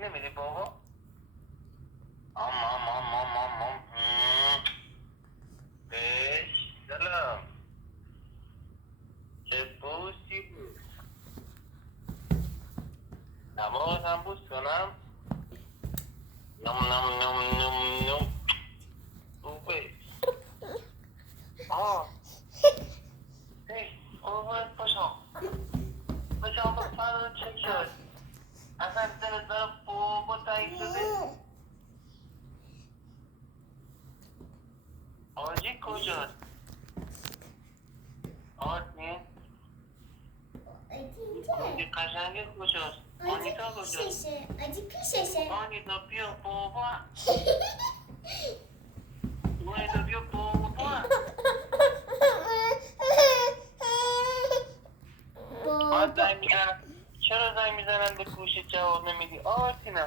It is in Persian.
نمیدی بابا؟ آم. بش سلام. چه بوسی بود؟ نماز هم بوس کنم؟ نم. خوبه. اومد پاشا با فردا چک شد. اصلا دلت برای بابا تایی شده. آجی کجاست؟ آجی قشنگه کجاست؟ آنیتا کجاست؟ آجی پیششه. آنیتا بیا بابا. آنیتا بیا بابا. زنگ میزنم. چرا زنگ میزنم به گوشت جواب نمیدی؟ آرتینا